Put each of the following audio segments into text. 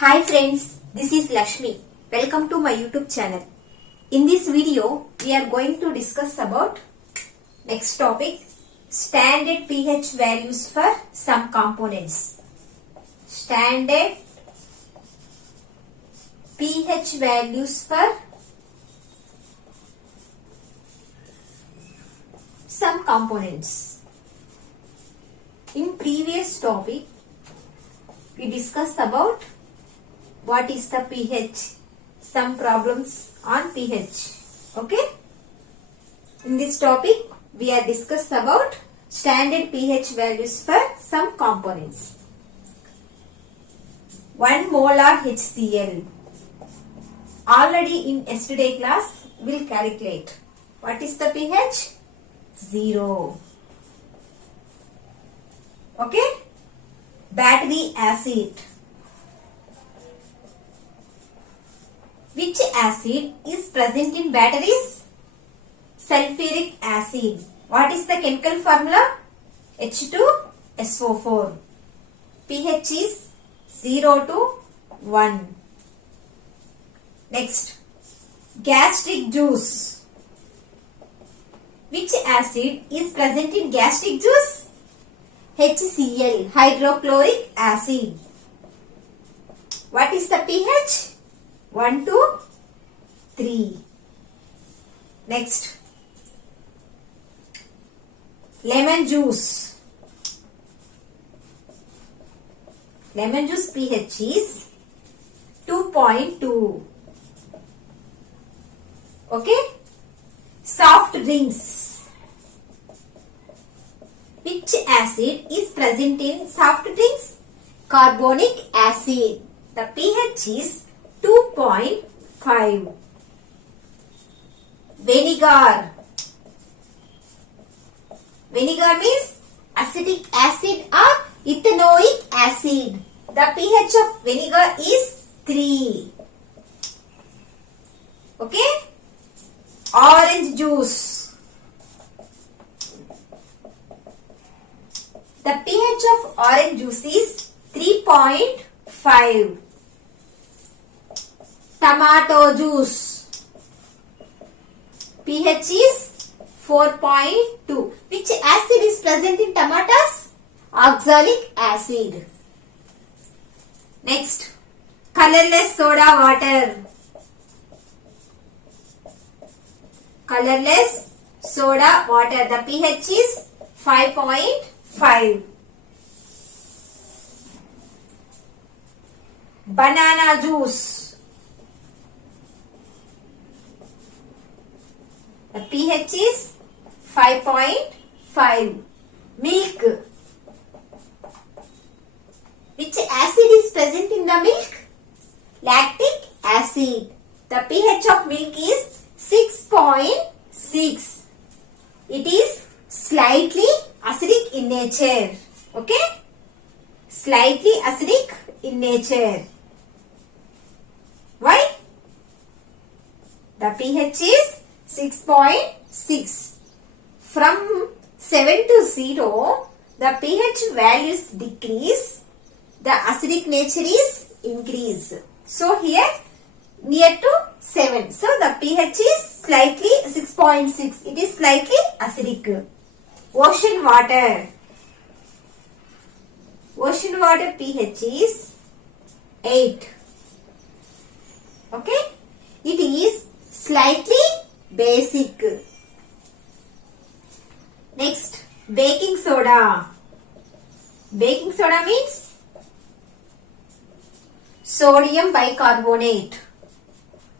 Hi friends, this is Lakshmi. Welcome to my YouTube channel. In this video, we are going to discuss about next topic, standard pH values for some components. Standard pH values for some components. In previous topic, we discussed about what is the pH, some problems on pH. Okay? In this topic, we are discussed about standard pH values for some components. 1 molar HCl. Already in yesterday class, we'll calculate. What is the pH? 0. Okay? Battery acid. Which acid is present in batteries? Sulfuric acid. What is the chemical formula? H2SO4. pH is 0 to 1. Next, gastric juice. Which acid is present in gastric juice? HCl, hydrochloric acid. What is the pH? 1 to 3. Next, lemon juice. Lemon juice pH is 2.2. Okay? Soft drinks. Which acid is present in soft drinks? Carbonic acid. The pH is 2.5. Vinegar. Vinegar means acetic acid or ethanoic acid. The pH of vinegar is 3. Okay? Orange juice. The pH of orange juice is 3.5. Tomato juice. pH is 4.2. Which acid is present in tomatoes? Oxalic acid. Next, colorless soda water. Colorless soda water. The pH is 5.5. Banana juice. The pH is 5.5. Milk. Which acid is present in the milk? Lactic acid. The pH of milk is 6.6. It is slightly acidic in nature. Okay? Slightly acidic in nature. Why? The pH is 6.6. From 7 to 0, the pH values decrease. The acidic nature is increase. So here near to 7. So the pH is slightly 6.6. It is slightly acidic. Ocean water. Ocean water pH is 8. Okay? It is slightly basic. Next, baking soda. Baking soda means sodium bicarbonate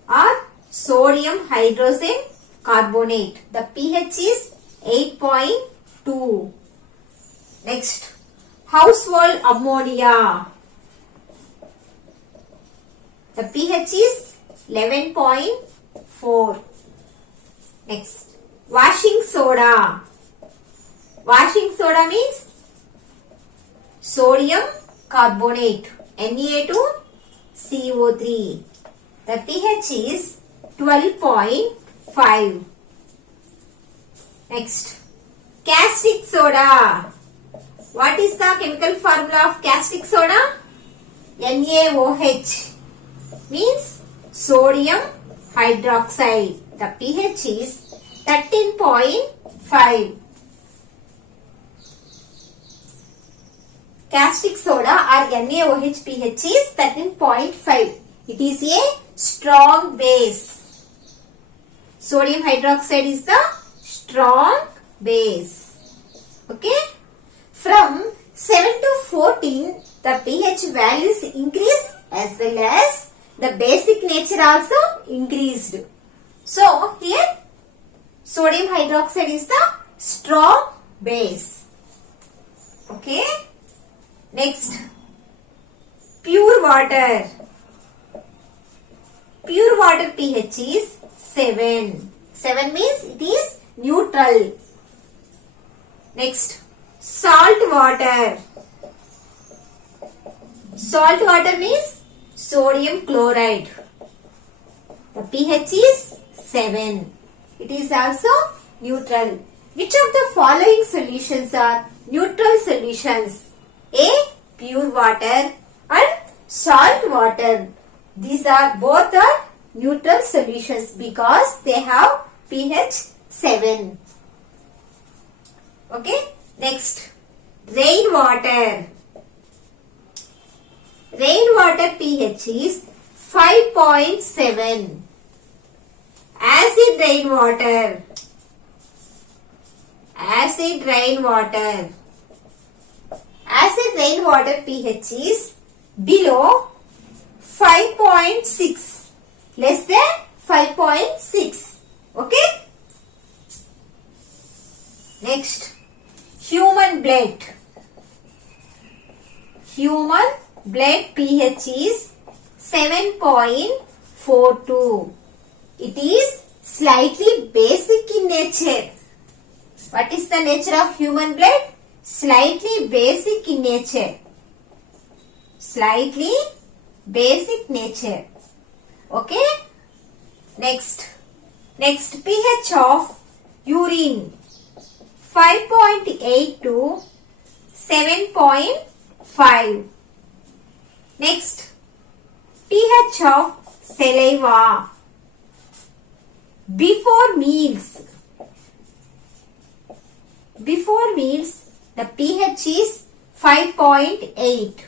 or sodium hydrogen carbonate. The pH is 8.2. Next, household ammonia. The pH is 11.4. Next, washing soda. Washing soda means sodium carbonate, Na2CO3. The pH is 12.5. Next, caustic soda. What is the chemical formula of caustic soda? NaOH means sodium hydroxide. The pH is 13.5. Caustic soda or NaOH pH is 13.5. It is a strong base. Sodium hydroxide is the strong base. Okay. From 7 to 14, the pH values increase as well as the basic nature also increased. So, here sodium hydroxide is the strong base. Okay. Next, pure water. Pure water pH is 7. 7 means it is neutral. Next, salt water. Salt water means sodium chloride. The pH is 7. It is also neutral. Which of the following solutions are neutral solutions? A. Pure water and salt water. These are both are neutral solutions because they have pH 7. Okay. Next, rainwater. Rainwater pH is 5.7. Acid rainwater. Acid rainwater. Acid rainwater pH is below 5.6. Less than 5.6. Okay. Next, human blood. Human blood pH is 7.42. It is slightly basic in nature. What is the nature of human blood? Slightly basic in nature. Slightly basic nature. Okay. Next pH of urine 5.8 to 7.5. Next, pH of saliva before meals. Before meals, the pH is 5.8.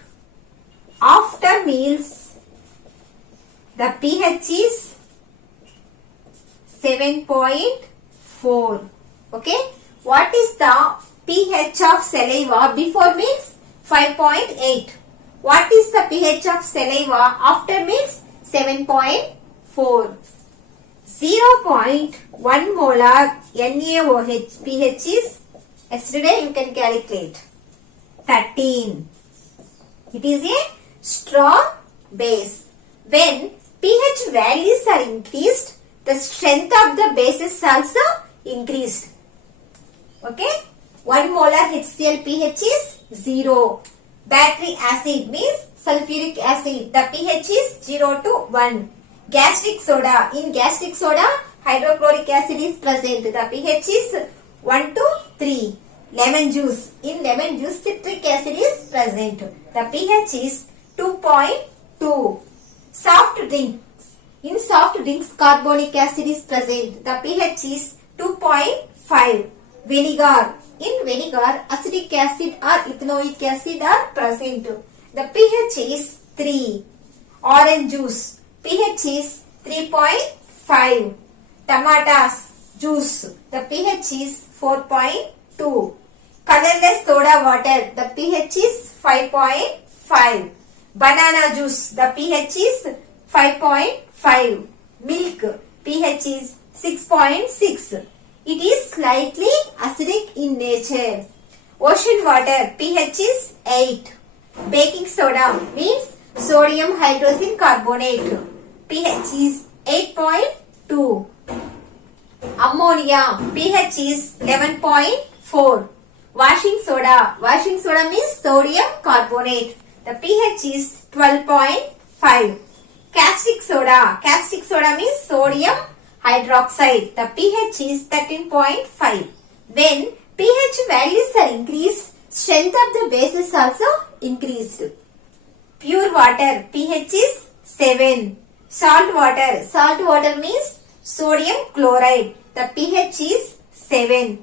After meals, the pH is 7.4. Okay. What is the pH of saliva before meals? 5.8. What is the pH of saliva after meals? 7.4. 0.1 molar NaOH pH is, yesterday you can calculate, 13. It is a strong base. When pH values are increased, the strength of the base is also increased. Okay. 1 molar HCl pH is 0. Battery acid means sulfuric acid. The pH is 0 to 1. Gastric soda. In gastric soda, hydrochloric acid is present. The pH is 1 to 3. Lemon juice. In lemon juice, citric acid is present. The pH is 2.2. Soft drinks. In soft drinks, carbonic acid is present. The pH is 2.5. Vinegar. In vinegar, acetic acid or ethanoic acid are present. The pH is 3. Orange juice. pH is 3.5. Tomatoes juice. The pH is 4.2. Colorless soda water. The pH is 5.5. Banana juice. The pH is 5.5. Milk. pH is 6.6. It is slightly acidic in nature. Ocean water pH is 8. Baking soda means sodium hydrogen carbonate. pH is 8.2. Ammonia pH is 11.4. Washing soda means sodium carbonate. The pH is 12.5. Caustic soda means sodium hydroxide. The pH is 13.5. When pH values are increased, strength of the base is also increased. Pure water, pH is 7. Salt water means sodium chloride. The pH is 7.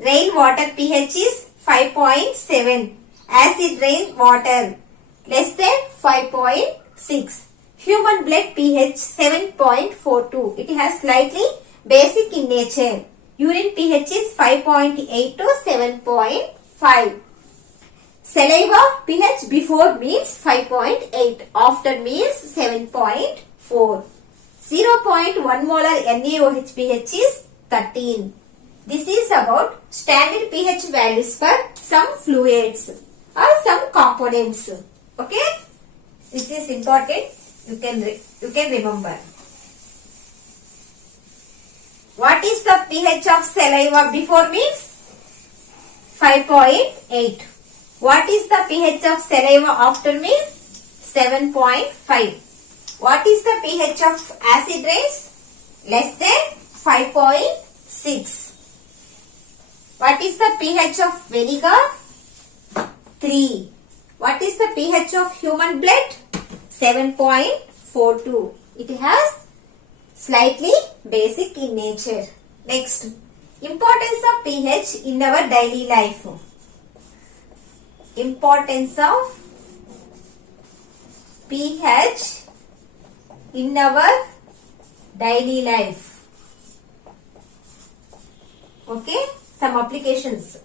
Rain water pH is 5.7. Acid rain water less than 5.6. Human blood pH 7.42. It has slightly basic in nature. Urine pH is 5.8 to 7.5. Saliva pH before means 5.8, after means 7.4. 0.1 molar NaOH pH is 13. This is about standard pH values for some fluids or some components. Okay? This is important. You can remember. What is the pH of saliva before means 5.8. What is the pH of saliva after means 7.5. What is the pH of acid rains? Less than 5.6. What is the pH of vinegar? 3. What is the pH of human blood? 7.42. It has slightly basic in nature. Next, importance of pH in our daily life. Importance of pH in our daily life. Okay, some applications.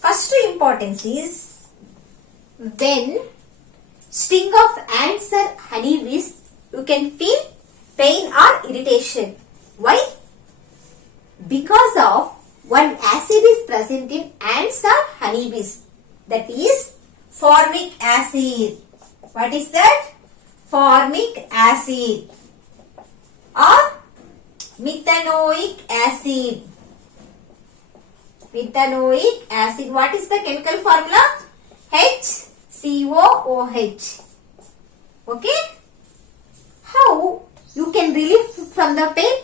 First importance is when sting of ants or honeybees, you can feel pain or irritation. Why? Because of one acid is present in ants or honeybees. That is formic acid. What is that? Formic acid or methanoic acid. Methanoic acid. What is the chemical formula? HCOOH. Okay? How you can relieve from the pain?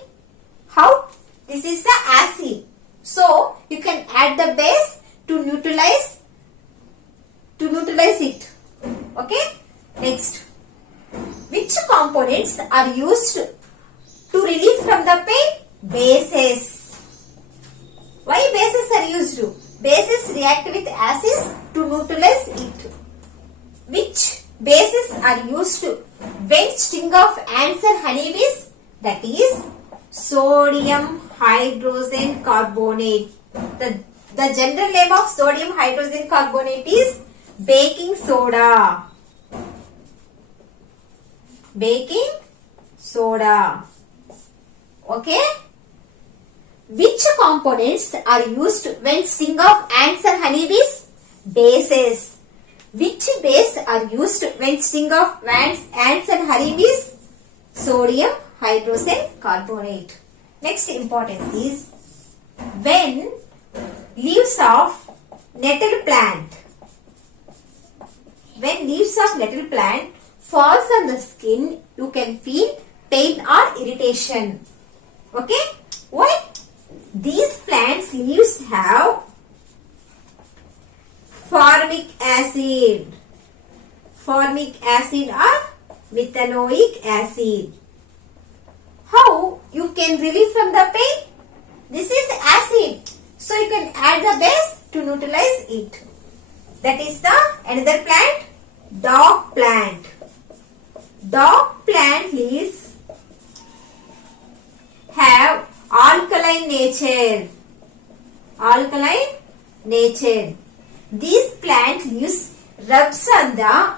How? This is the acid. So you can add the base to neutralize it. Okay? Next. Which components are used to relieve from the pain? Bases. Why bases are used? Bases react with acids to neutralize it. Which bases are used when sting of ants or honeybees? That is sodium hydrogen carbonate. The general name of sodium hydrogen carbonate is baking soda. Baking soda. Okay? Which components are used when sting of ants or honeybees? Bases. Which base are used when sting of ants and honeybees? Sodium hydrogen carbonate. Next importance is when leaves of nettle plant. When leaves of nettle plant falls on the skin, you can feel pain or irritation. Okay? Why? These plants leaves have formic acid. Formic acid or methanoic acid. How you can relieve from the pain? This is acid. So you can add the base to neutralize it. That is the another plant, dog plant. Dog plant leaves have alkaline nature. Alkaline nature. These plant leaves rubs on the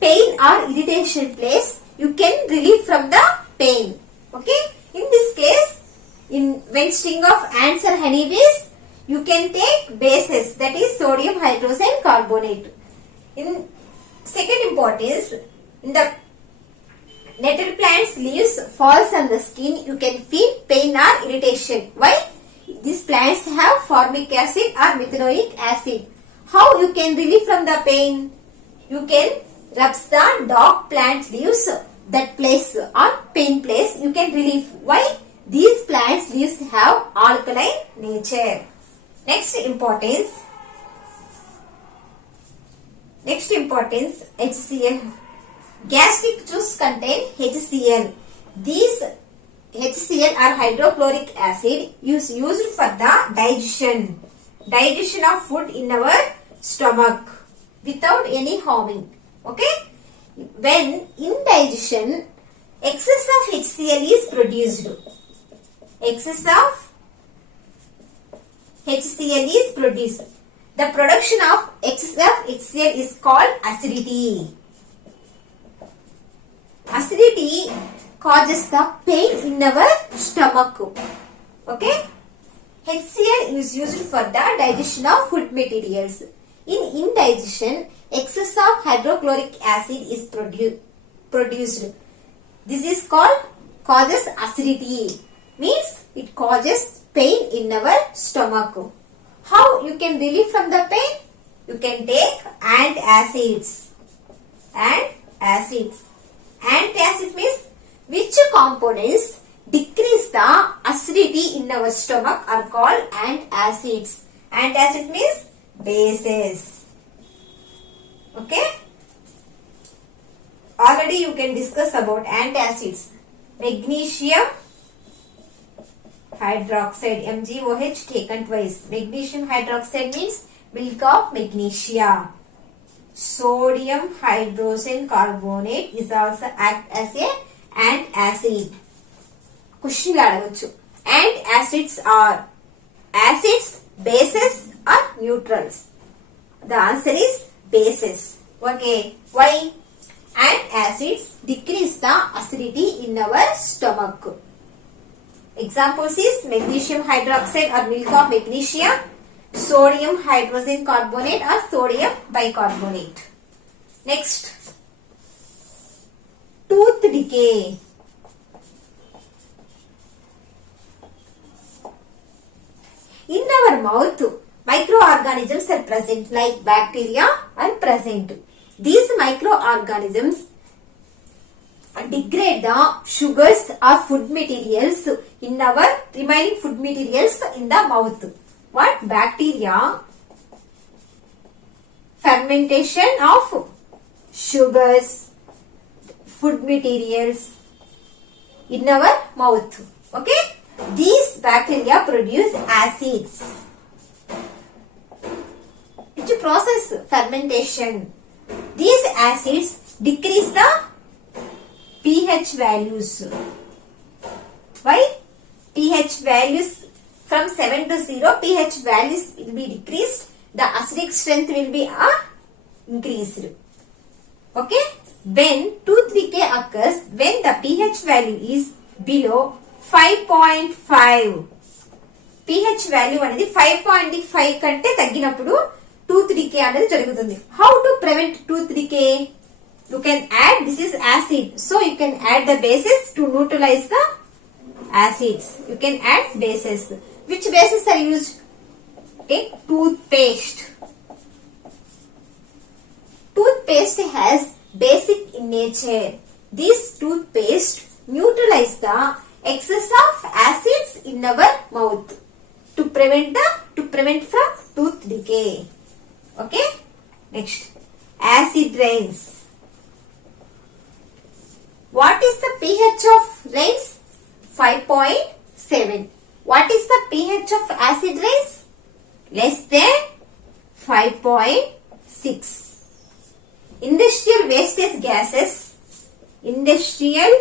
pain or irritation place. You can relieve from the pain. Okay. In this case, when sting of ants or honeybees, you can take bases, that is sodium hydrogen carbonate. In second importance, in the nettle plant's leaves falls on the skin, you can feel pain or irritation. Why? These plants have formic acid or methanoic acid. How you can relieve from the pain? You can rub the dog plant leaves, that place or pain place, you can relieve. Why? These plants leaves have alkaline nature. Next importance. Next importance, HCl. Gastric juice contain HCl. These HCl are hydrochloric acid used for the digestion of food in our stomach without any harming. Okay? When indigestion, excess of HCl is produced. Excess of HCl is produced. The production of excess of HCl is called acidity. Acidity causes the pain in our stomach. Okay? HCl is used for the digestion of food materials. In indigestion, excess of hydrochloric acid is produced. This is causes acidity. Means it causes pain in our stomach. How you can relieve from the pain? You can take antacids. Antacids. Antacid means which components decrease the acidity in our stomach are called antacids. Antacid means bases. Okay? Already you can discuss about antacids. Magnesium hydroxide, MgOH taken twice. Magnesium hydroxide means milk of magnesia. Sodium hydrogen carbonate is also act as a antacid. Question adavachu. Antacids are acids, bases or neutrals? The answer is bases. Okay. Why? Antacids decrease the acidity in our stomach. Examples is magnesium hydroxide or milk of magnesia, sodium hydrogen carbonate or sodium bicarbonate. Next, tooth decay. In our mouth, microorganisms are present like bacteria are present. These microorganisms degrade the sugars or food materials in our remaining food materials in the mouth. What? Bacteria, fermentation of sugars, food materials in our mouth. Okay? These bacteria produce acids. Which process? Fermentation. These acids decrease the pH values. Why? pH values from 7 to 0, pH values will be decreased. The acidic strength will be increased. Okay? When tooth decay occurs, when the pH value is below 5.5. pH value అనేది 5.5 కంటే తగ్గినప్పుడు tooth decay అనేది జరుగుతుంది. How to prevent tooth decay? You can add, this is acid. So you can add the bases to neutralize the acids. You can add bases. Which bases are used? Take toothpaste. Toothpaste has basic in nature. This toothpaste neutralize the excess of acids in our mouth to prevent from tooth decay. Okay? Next, acid rains. What is the pH of rains? 5.7. What is the pH of acid rains? Less than 5.6. Industrial wastage gases. Industrial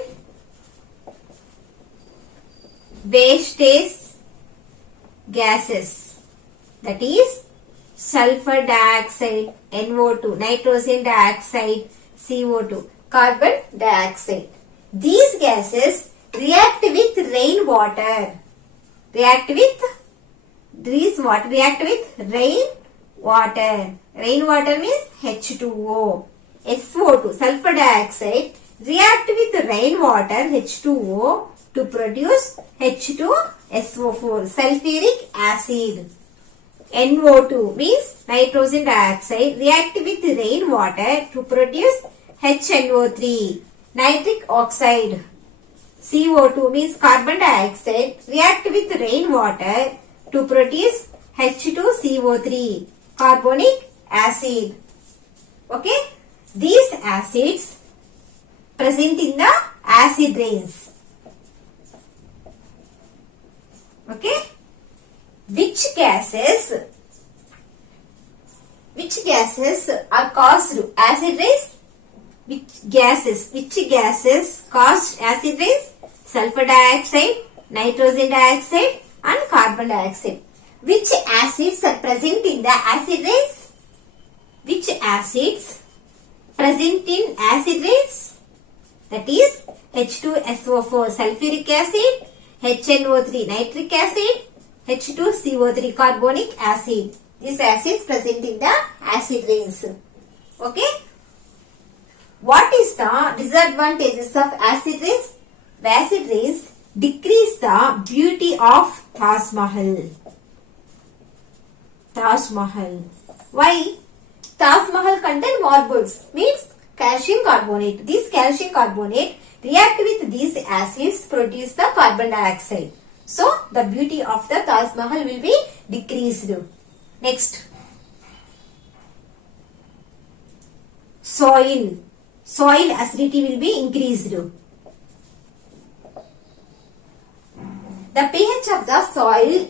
wastage gases. That is sulfur dioxide, NO2, nitrogen dioxide, CO2, carbon dioxide. These gases react with rainwater. React with rainwater. Rainwater means H2O. SO2, sulfur dioxide, react with rainwater H2O to produce H2SO4, sulfuric acid. NO2 means nitrogen dioxide, react with rainwater to produce HNO3, nitric oxide. CO2 means carbon dioxide, react with rainwater to produce H2CO3, carbonic acid. Okay, these acids present in the acid rains. Okay, which gases are caused acid rains? Which gases caused acid rains? Sulfur dioxide, nitrogen dioxide and carbon dioxide. Which acids are present in the acid rains? Which acids present in acid rains? That is H2SO4 sulfuric acid, HNO3 nitric acid, H2CO3 carbonic acid. These acids present in the acid rains. Okay. What is the disadvantages of acid rains? The acid rains decrease the beauty of Taj Mahal. Taj Mahal. Why? Taj Mahal contain marbles, means calcium carbonate. This calcium carbonate react with these acids, produce the carbon dioxide. So, the beauty of the Taj Mahal will be decreased. Next. Soil. Soil acidity will be increased. The pH of the soil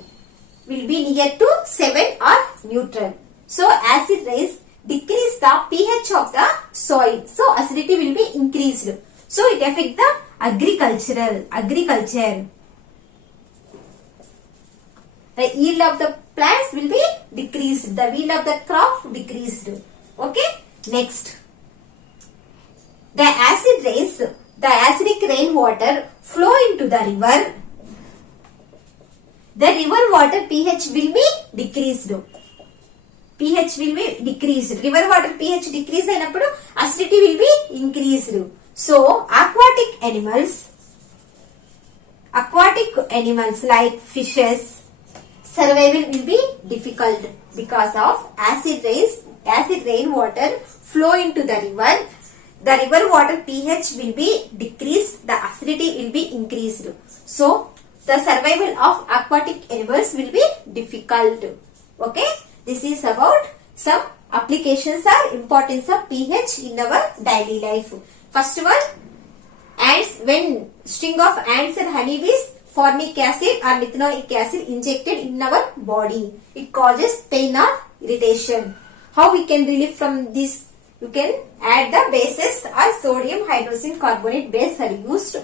will be near to 7 or neutral. So, acid rains decrease the pH of the soil. So, acidity will be increased. So, it affects the agriculture. The yield of the plants will be decreased. The yield of the crop decreased. Okay. Next. The acid rains, the acidic rainwater flow into the river. The river water pH will be decreased. pH will be decreased. River water pH decreased and acidity will be increased. So, aquatic animals like fishes, survival will be difficult because of acid rainwater flow into the river. The river water pH will be decreased, the acidity will be increased. So, the survival of aquatic animals will be difficult. Okay, this is about some applications or importance of pH in our daily life. First one, ants. When sting of ants and honeybees, formic acid or methanoic acid injected in our body, it causes pain or irritation. How we can relieve from this? You can add the bases or sodium hydrogen carbonate base are used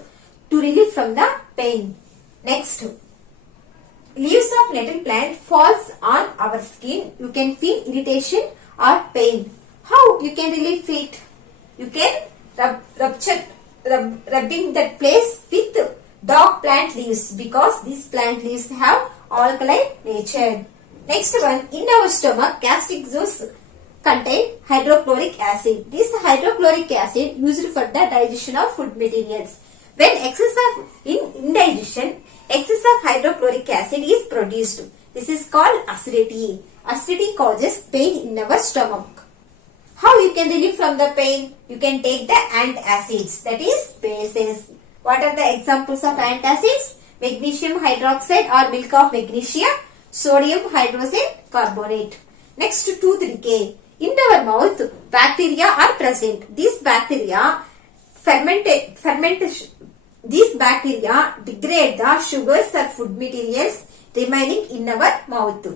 to relieve from the pain. Next, leaves of nettle plant falls on our skin. You can feel irritation or pain. How you can relieve it? You can rubbing that place with dog plant leaves, because these plant leaves have alkaline nature. Next one, in our stomach, gastric juice contain hydrochloric acid. This hydrochloric acid used for the digestion of food materials. When excess of indigestion, excess of hydrochloric acid is produced. This is called acidity. Acidity causes pain in our stomach. How you can relieve from the pain? You can take the antacids, that is bases. What are the examples of antacids? Magnesium hydroxide or milk of magnesia, sodium hydrogen carbonate. Next, tooth decay. In our mouth, bacteria are present. These bacteria these bacteria degrade the sugars or food materials remaining in our mouth.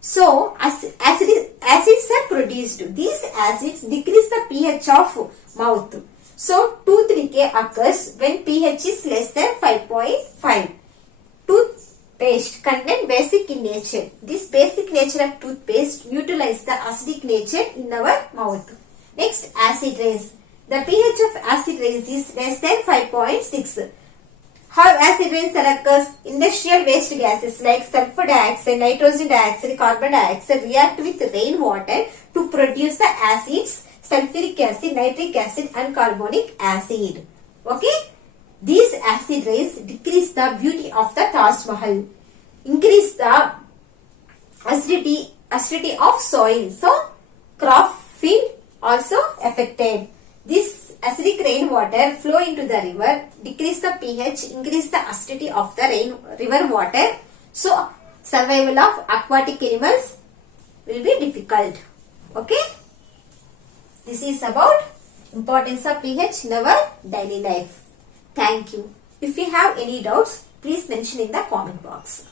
So, acids are produced. These acids decrease the pH of mouth. So, tooth decay occurs when pH is less than 5.5. Toothpaste contain basic in nature. This basic nature of toothpaste neutralizes the acidic nature in our mouth. Next, acid rains. The pH of acid rains is less than 5.6. How acid rains occurs? Industrial waste gases like sulfur dioxide, nitrogen dioxide, carbon dioxide react with rainwater to produce the acids sulfuric acid, nitric acid and carbonic acid. Okay? These acid rains decrease the beauty of the Taj Mahal, increase the acidity of soil. So, crop field also affected. This acidic rainwater flow into the river, decrease the pH, increase the acidity of the river water. So, survival of aquatic animals will be difficult. Okay? This is about importance of pH in our daily life. Thank you. If you have any doubts, please mention in the comment box.